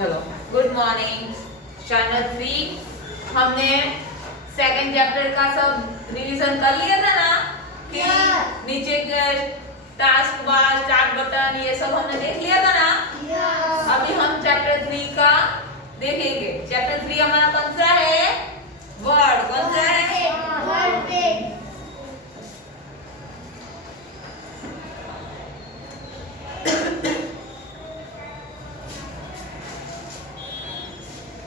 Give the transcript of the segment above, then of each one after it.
चलो good morning. Chapter 3 हमने second chapter का सब रिवीजन कर लिया था ना कि नीचे के टास्क बार स्टार्ट बटन ये सब हमने देख लिया था ना। अभी हम चैप्टर 3 का देखेंगे। चैप्टर 3 हमारा कौन सा है? वर्ड। कौन सा है? वर्ड।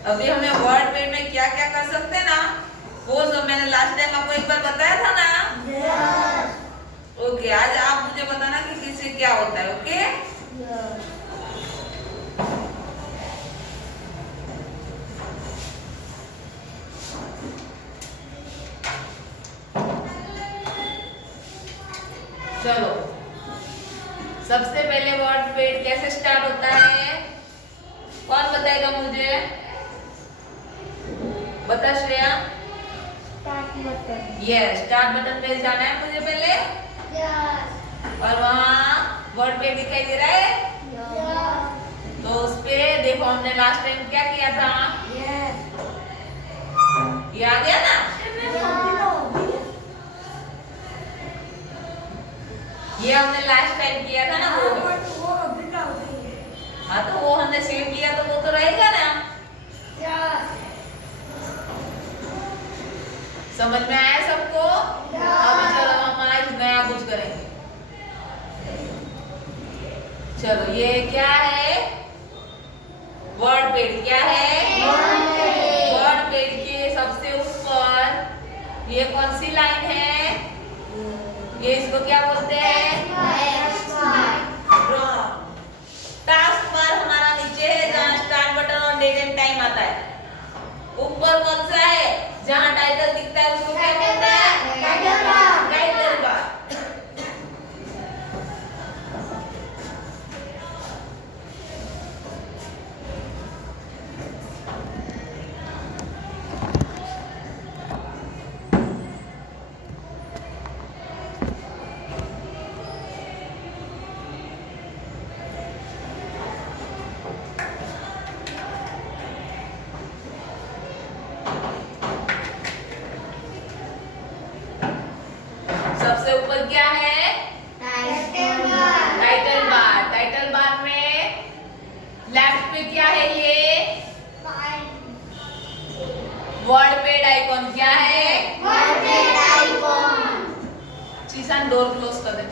अभी हमें वर्ड पेड में क्या क्या कर सकते हैं ना, वो सब मैंने लास्ट टाइम आपको एक बार बताया था ना। ओके, आज आप मुझे बताना कि किससे क्या होता है। ओके चलो, सबसे पहले वर्ड पेड कैसे स्टार्ट होता है कौन बताएगा मुझे? बता Shreya. Start button. Yes, start button पे जाना है मुझे पहले। और वहाँ वर्ड पेड दिखाई दे रहा है। तो उस पे देखो हमने लास्ट टाइम क्या किया था। ये आ गया ना। ये हमने लास्ट टाइम किया था ना वो। हाँ तो वो हमने सेव किया तो वो तो रहेगा ना। समझ में आया सबको? अभी चलो हम आज नया कुछ करेंगे। चलो ये क्या है? Word paid. क्या है? वर्ड पेड के सबसे ऊपर ये कौन सी लाइन है? ये इसको क्या बोलते हैं? टास्क बार हमारा नीचे है जहाँ स्टार्ट बटन और डेट एंड टाइम आता है। ऊपर कौन सा है? जहाँ टाइटल दिखता है उसको क्या बोलते हैं? Title bar. Title bar. सबसे ऊपर क्या है? Title bar. टाइटल बार में लेफ्ट पे क्या है? ये वर्ड पेड आइकॉन। क्या है? WordPad icon. चीसान डोर क्लोज कर दे।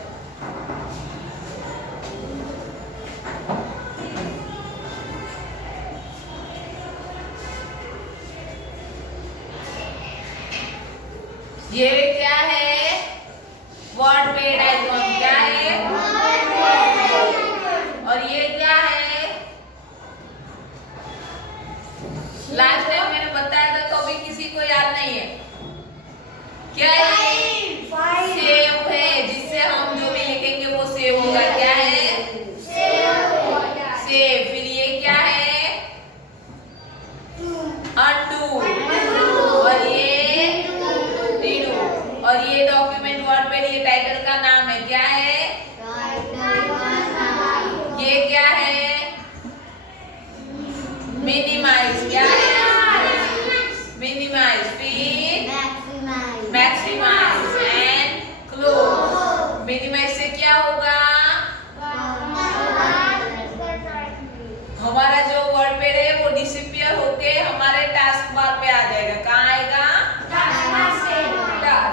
ये क्या है? WordPad icon. क्या है? और ये क्या है? लास्ट टाइम मैंने बताया था तो अभी किसी को याद नहीं है। क्या है? सेव है, जिससे हम जो भी लिखेंगे वो सेव होगा। क्या है? सेव। फिर ये क्या है? अनडू। और ये रीडू। और ये डॉक्यूमेंट वर्ड पेड ये टाइटल का नाम है। क्या है? ये क्या है? मिनिमाइज। क्या है? मिनिमाइज। फिर मैक्सिमाइज एंड क्लोज। मिनिमाइज से क्या होगा? हमारा जो वर्ड पेड है वो डिसअपीयर होके हमारे टास्क बार पे आ जाएगा। कहाँ आएगा?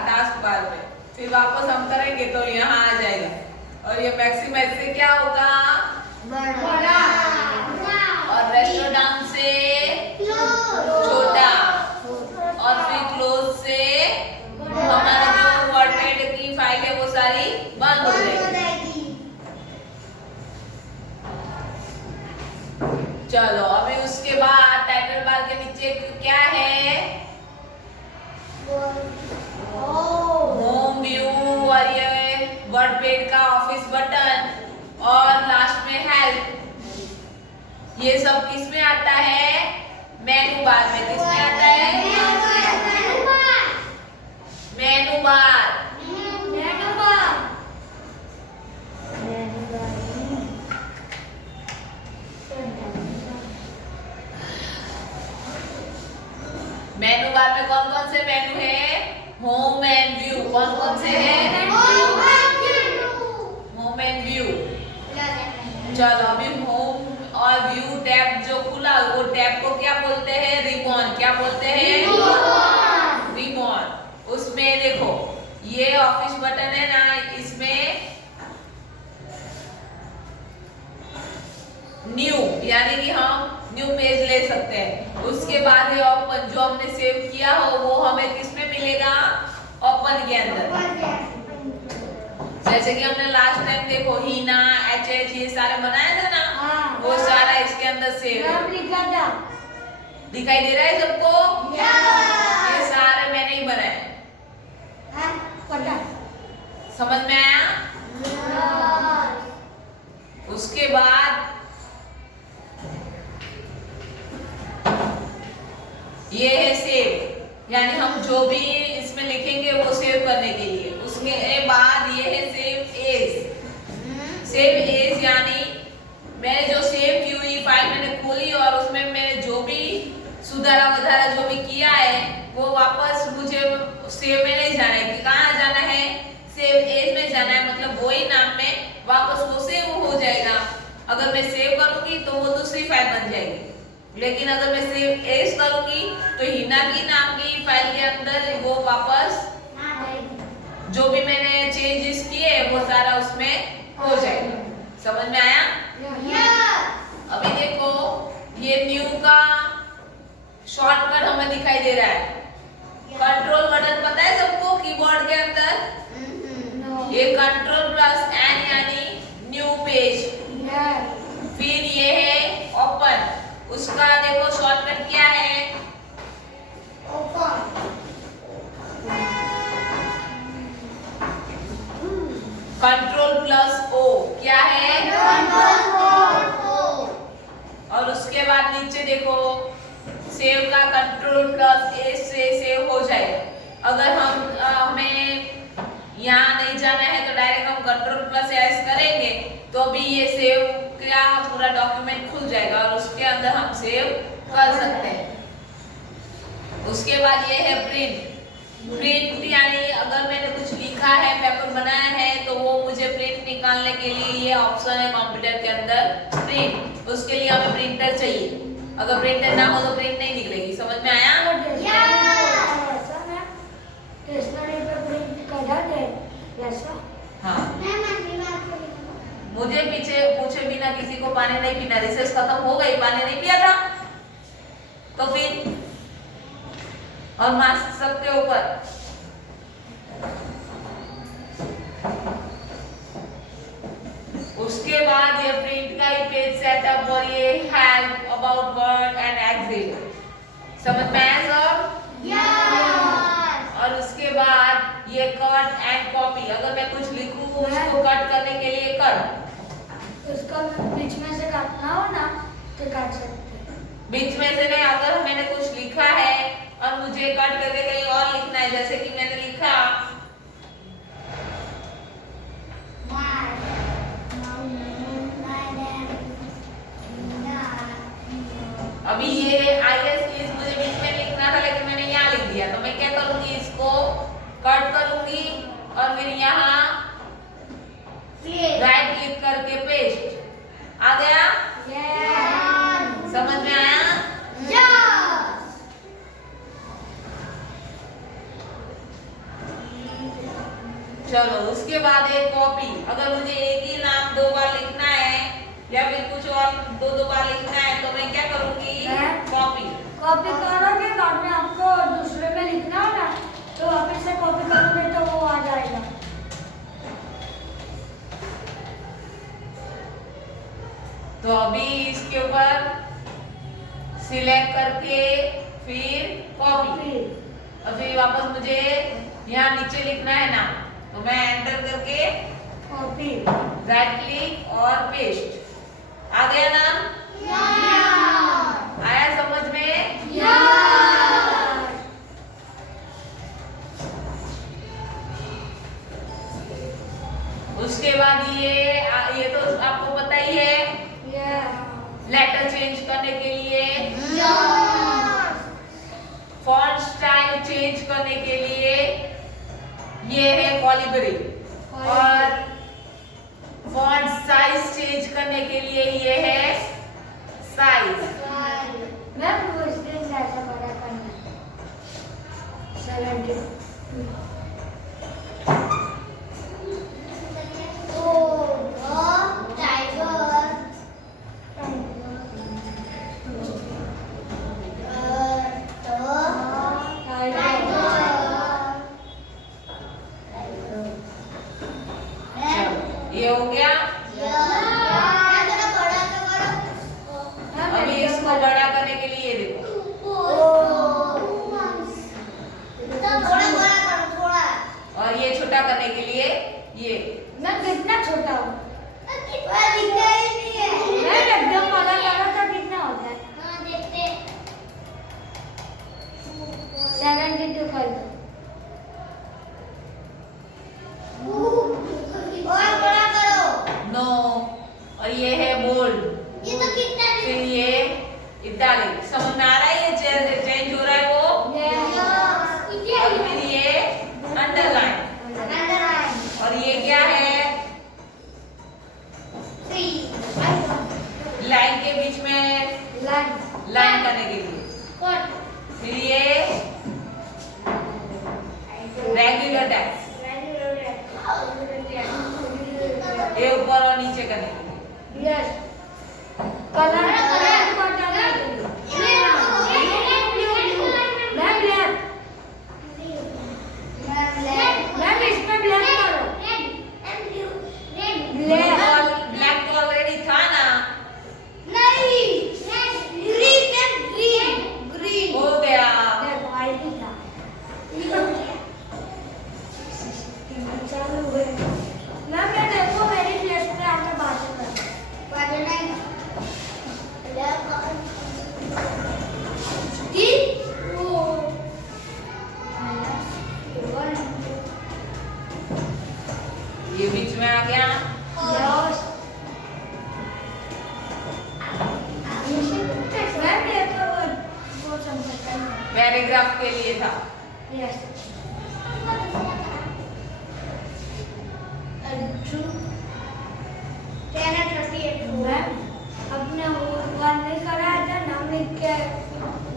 टास्क बार पे। फिर वापस हम करेंगे तो यहाँ आ जाएगा। और ये मैक्सिमाइज से क्या होगा? बड़ा। और रेस्टो डाउन से छोटा। और फिर क्लोज से हमारा जो वर्ड पेड की फाइल है वो सारी बंद हो जाएगी। चलो अभी उसके बाद टाइटल बार के नीचे क्या है? Home view. और ये वर्ड पेड का ऑफिस बटन। और लास्ट में हेल्प। ये सब किस में आता है? मेनू बार में। किस में आता है? मेनू बार। मेनू बार में कौन कौन से मेनू है? Home and view. कौन कौन से है? Home and view. चलो अभी होम और व्यू टैब जो खुला वो टैब को क्या बोलते हैं? रिबॉन। क्या बोलते हैं? रिबॉन। उसमें देखो ये ऑफिस बटन है ना, इसमें न्यू यानी कि हम न्यू पेज ले सकते हैं। उसके बाद ये ओपन जो हमने सेव किया हो वो हमें किस में मिलेगा? ओपन के अंदर। जैसे कि हमने लास्ट टाइम देखो हीना HH ये सारे बनाए थे ना, वो सारा इसके अंदर सेव है। दिखाई दे रहा है सबको? ये सारे मैंने ही बनाए। समझ में आया? उसके बाद ये है सेव, यानी हम जो भी इसमें लिखेंगे वो सेव करने के लिए। उसके बाद ये है सेव एज। सेव एज यानी मैंने जो सेव की हुई फाइल मैंने खोली और उसमें मैंने जो भी सुधारा वधारा जो भी किया है वो वापस मुझे सेव में नहीं जाना है। कि कहाँ जाना है? सेव एज में जाना है। मतलब वही नाम में वापस वो सेव हो जाएगा। अगर मैं सेव करूंगी तो वो दूसरी फाइल बन जाएगी, लेकिन अगर मैं सेव एज करूंगी तो हिना की नाम की फाइल के अंदर वो वापस जो भी मैंने चेंजेस किए वो सारा उसमें हो जाएगा। समझ में आया? अभी देखो ये न्यू का शॉर्टकट हमें दिखाई दे रहा है। कंट्रोल बटन पता है सबको कीबोर्ड के अंदर? ये कंट्रोल प्लस एन यानी न्यू पेज। फिर ये है ओपन। उसका देखो शॉर्टकट क्या है? Control plus O. क्या है? और उसके बाद नीचे देखो सेव का कंट्रोल प्लस ए से सेव हो जाएगा। अगर हमें यहाँ नहीं जाना है तो डायरेक्ट हम कंट्रोल प्लस एस करेंगे तो भी ये सेव का पूरा डॉक्यूमेंट खुल जाएगा और उसके अंदर हम सेव कर सकते हैं। उसके बाद ये है प्रिंट। प्रिंट यानी अगर मैंने कुछ लिखा है, पेपर बनाया है तो वो मुझे प्रिंट निकालने के लिए ये ऑप्शन है कंप्यूटर के अंदर प्रिंट। उसके लिए हमें प्रिंटर चाहिए। अगर प्रिंटर ना हो तो प्रिंट नहीं निकलेगी। समझ में आया? हाँ। मुझे पीछे पूछे बिना किसी को पानी नहीं पीना। रिसेस खत्म हो गई, पानी नहीं पिया था तो फिर और मास्क सबके ऊपर। उसके बाद ये प्रिंट का ही पेज सेटअप और ये help about word and exit. समझ में आया सब? और उसके बाद ये कट एंड कॉपी। अगर मैं कुछ लिखूं उसको कट करने के लिए कट। उसको बीच में से काटना हो ना तो काट सकते। बीच में से नहीं, अगर मैंने कुछ लिखा है और मुझे कट करके कहीं और लिखना है, जैसे कि मैंने लिखा अभी ये IS मुझे बीच में लिखना था लेकिन मैंने यहाँ लिख दिया, तो मैं क्या करूंगी? इसको कट करूंगी और फिर यहाँ राइट क्लिक करके पेस्ट। आ गया? समझ में आया? चलो उसके बाद एक कॉपी। अगर मुझे एक ही नाम 2 बार लिखना है या फिर कुछ और 2 बार लिखना है तो मैं क्या करूंगी? कॉपी करोगे बाद में आपको दूसरे में लिखना हो ना तो वापस से कॉपी करोगे तो वो आ जाएगा। तो अभी इसके ऊपर सिलेक्ट करके फिर कॉपी और फिर वापस मुझे यहाँ नीचे लिखना है ना, तो मैं एंटर करके कॉपी राइट क्लिक और पेस्ट। आ गया नाम? आया समझ में? उसके बाद ये तो आपको पता ही है, लेटर चेंज करने के लिए फॉन्ट स्टाइल चेंज करने के लिए ये है कॉलिबरी, और फॉन्ट साइज चेंज करने के लिए ये है साइज। मैम वो स्क्रीन ऐसा बड़ा करना 70 ये हो गया। अभी इसको बड़ा करने के लिए ये देखो, और ये छोटा करने के लिए ये। मैं कितना छोटा हूँ? मैं एकदम बड़ा करा तो कितना होता है? 72 कर दो। नो, और ये है बोल्ड, फिर ये इटालिक। समझ में आ रहा है ये चेंज हो रहा है वो। और फिर ये अंडरलाइन, और ये क्या है, लाइन के बीच में लाइन करने के लिए। फिर ये रेगुलर टैक्स, ये ऊपर और नीचे करने के लिए। यस कलर बताना मैम इसमें ब्लैक करो। ब्लैक तो ऑलरेडी था ना, हो गया। मैम मैं देखो मेरी प्लेस पे आके बात कर। ये बीच में आ गया। पैराग्राफ के लिए था। अपने वन नहीं करा था, नाम लिख के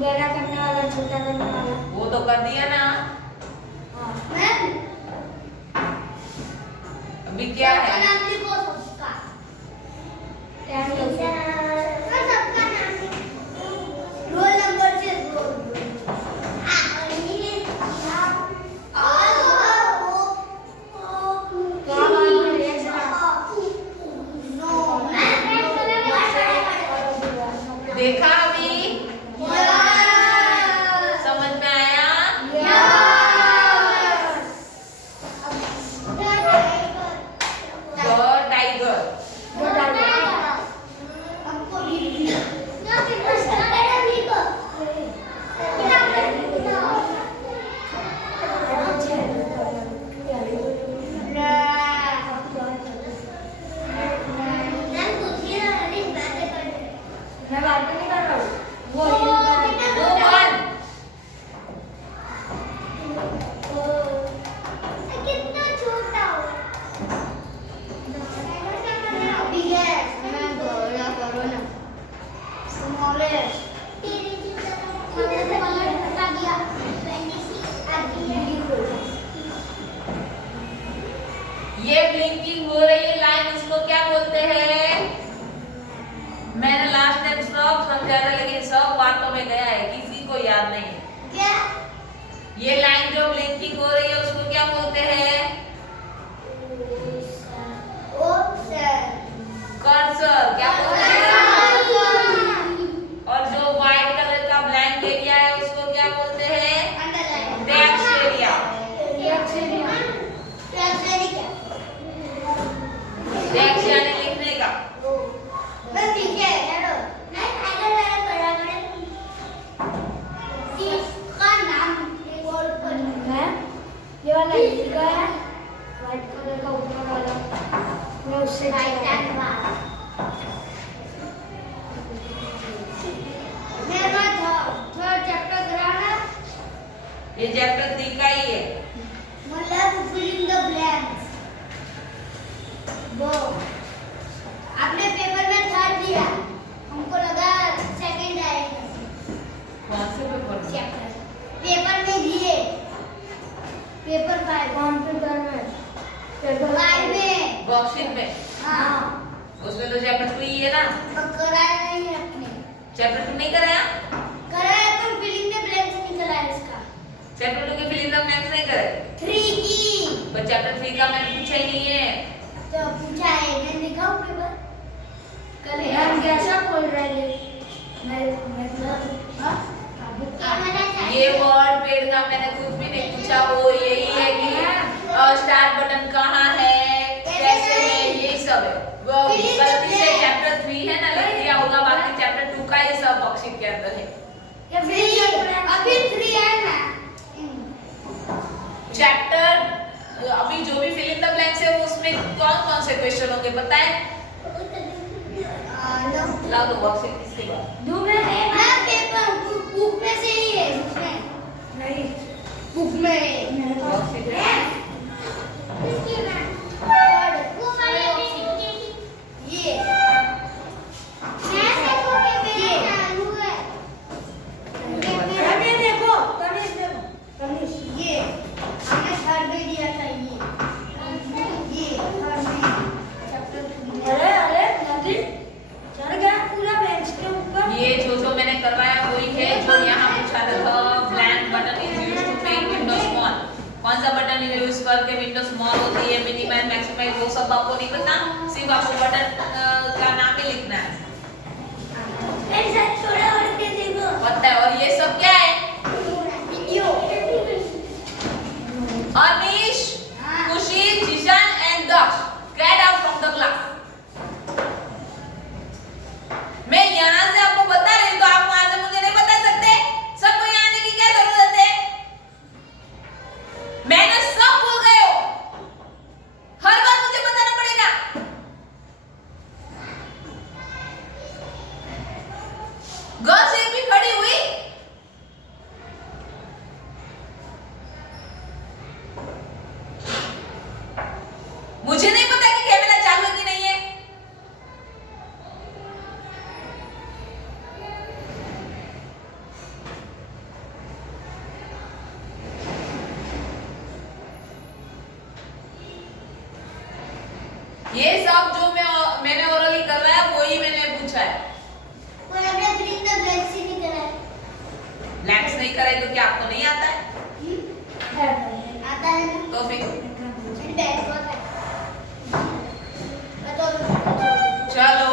बड़ा करने वाला छोटा करने वाला वो तो कर दिया ना। अभी क्या है, देखा अभी, समझ में आया। टाइगर, मैं बात नहीं कर रहा हूँ वो कितना छोटा हो अभी है मैं बड़ा करो ना स्मॉलेस्ट तेरी जितना कलर हटा दिया 26 आ गया। ये ब्लिंकिंग हो रही है लाइन, इसको क्या बोलते हैं? मैंने लास्ट टाइम सब समझाया था, लेकिन सब बातों में गया है, किसी को याद नहीं है। क्या ये लाइन जो ब्लिंकिंग हो रही है उसको क्या बोलते हैं? कर्सर। क्या बोलते हैं? और जो व्हाइट कलर का ब्लैंक एरिया है उसको क्या बोलते हैं? Text area. टेक्स्ट यानी लिखने का। ये वाला लिखा है वर्कशीट में हाँ उसमें तो चैप्टर 2 ही है ना। कराया नहीं है अपने चैप्टर 2 नहीं कराया? कराया तो फिलिंग द ब्लैंक्स नहीं कराया इसका चैप्टर 2 के फिलिंग द ब्लैंक्स नहीं करे 3 की पर चैप्टर 3 का मैंने पूछा ही नहीं है। तो पूछा है मैं दिखाऊं पेपर कल हम कैसा बोल रहे हैं मैं हां ये वर्ड पेड़ का मैंने कुछ भी नहीं पूछा, वो यही है कि स्टार्ट बटन कहाँ है, कैसे है, ये सब है। वो गलती से चैप्टर 3 है ना लिख दिया होगा, बाकी चैप्टर 2 का ये सब वर्कशीट के अंदर है। ये अभी 3 है ना चैप्टर अभी जो भी फिल इन द ब्लैंक्स है वो उसमें कौन कौन से क्वेश्चन होंगे बताएं? ला दो वर्कशीट इसके बाद। ना पेपर बुक में से ही है उसमें नहीं बुक में वर्कशीट है। ये तमीज देखो तमीज ये हमने थर्ड में दिया था ये थर्ड में चैप्टर 2 अरे अरे नदी चढ़ गया पूरा बेंच के ऊपर। ये जो मैंने करवाया वही है जो यहाँ पूछा था। Blank button is used to make window small. कौन सा बटन यूज करके विंडो स्मॉल होती है, मिनिमाइज मैक्सिमाइज, वो सब आपको नहीं पता, सिर्फ आपको बटन का नाम ही लिखना है। ऐसा थोड़ा और दे देगो पता है। और ये सब क्या है? Video Anish, Khushi, Zishan and Daksh get out from the class. मैं यहाँ से आपको बता रही हूँ तो आप वहां से मुझे नहीं बता सकते? सबको यहाँ आने की क्या जरूरत है? मैंने सब भूल गए हो, हर बार मुझे बताना पड़ेगा। गर्ल्स एक भी खड़ी हुई? मुझे नहीं पता कि कैमरा चालू है कि नहीं है। ये सब जो मैंने ओरली करवाया वही मैंने पूछा है। और हमने फिलिंग द ब्लैंक्स ही नहीं कराया ब्लैंक्स नहीं करे तो क्या आपको नहीं आता है? आता है ना तो फिर मेरी बैग बहुत है बताओ चलो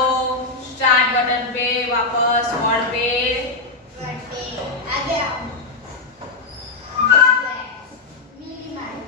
स्टार्ट बटन पे वापस वर्ड पे। आगे आओ मिनिमाइज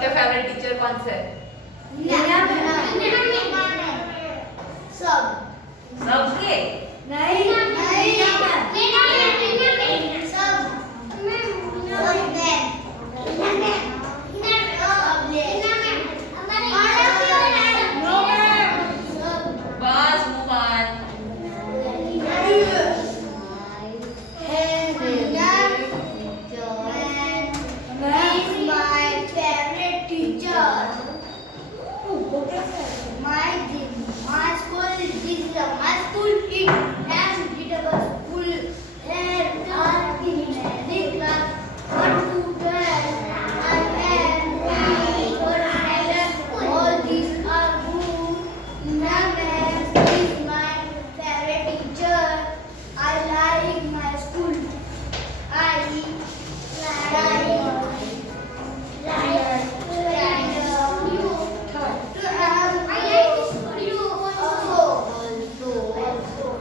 सबके फेवरेट टीचर कौन से है? सब सबके? नहीं बस मूव ऑन।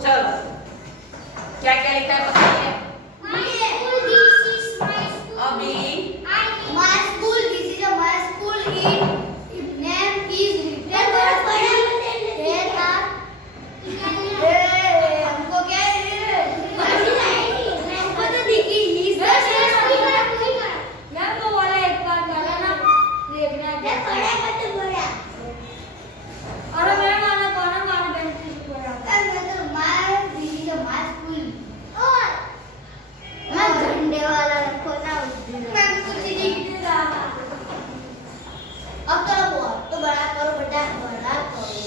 चलो क्या क्या लिखा है बताइए अभी। मैम वो वाला एक बार गाना ना देखना है। अरे मैम आना गाना गाना बेंच पर आता झंडे वाला रखो ना उस दिन। अब तो बड़ा करो बेटा, बड़ा करो।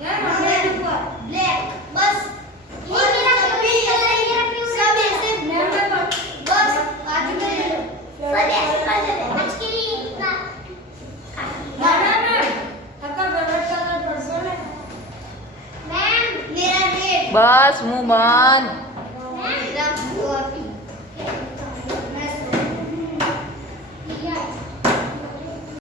मैम हमें ऊपर ब्लैक बस सब ऐसे मैम मैं बस आगे में सब ऐसे कर दे आज के लिए इतना गाना मैम आपका फेवरेट कलर पर्सन है। मैम मेरा रेड बस मूव ऑन। मेरा कॉफी